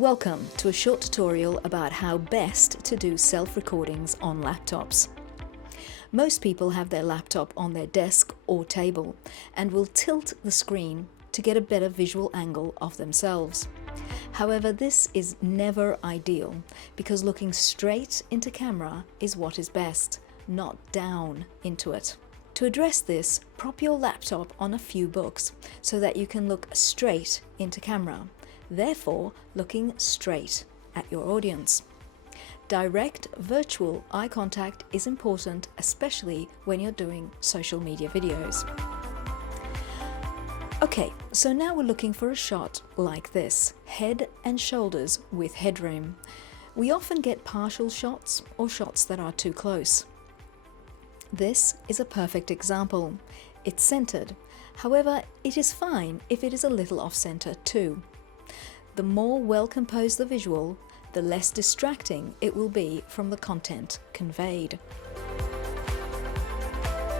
Welcome to a short tutorial about how best to do self-recordings on laptops. Most people have their laptop on their desk or table and will tilt the screen to get a better visual angle of themselves. However, this is never ideal because looking straight into camera is what is best, not down into it. To address this, prop your laptop on a few books so that you can look straight into camera, therefore looking straight at your audience. Direct virtual eye contact is important, especially when you're doing social media videos. Okay, so now we're looking for a shot like this, head and shoulders with headroom. We often get partial shots or shots that are too close. This is a perfect example. It's centered. However, it is fine if it is a little off center too. The more well composed the visual, the less distracting it will be from the content conveyed.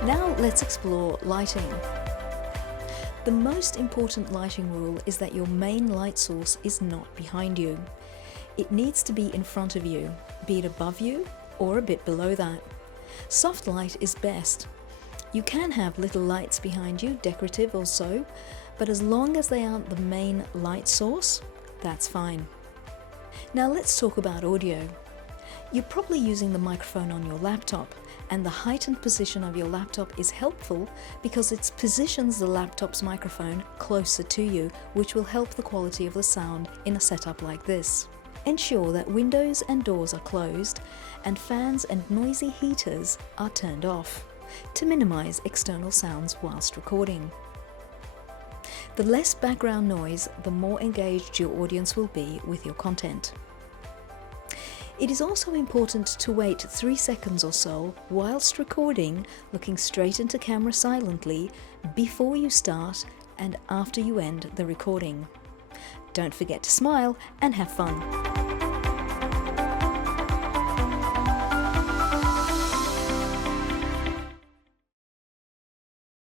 Now let's explore lighting. The most important lighting rule is that your main light source is not behind you. It needs to be in front of you, be it above you or a bit below that. Soft light is best. You can have little lights behind you, decorative or so, but as long as they aren't the main light source, that's fine. Now let's talk about audio. You're probably using the microphone on your laptop, and the heightened position of your laptop is helpful because it positions the laptop's microphone closer to you, which will help the quality of the sound in a setup like this. Ensure that windows and doors are closed and fans and noisy heaters are turned off to minimize external sounds whilst recording. The less background noise, the more engaged your audience will be with your content. It is also important to wait 3 seconds or so whilst recording, looking straight into camera silently before you start and after you end the recording. Don't forget to smile and have fun.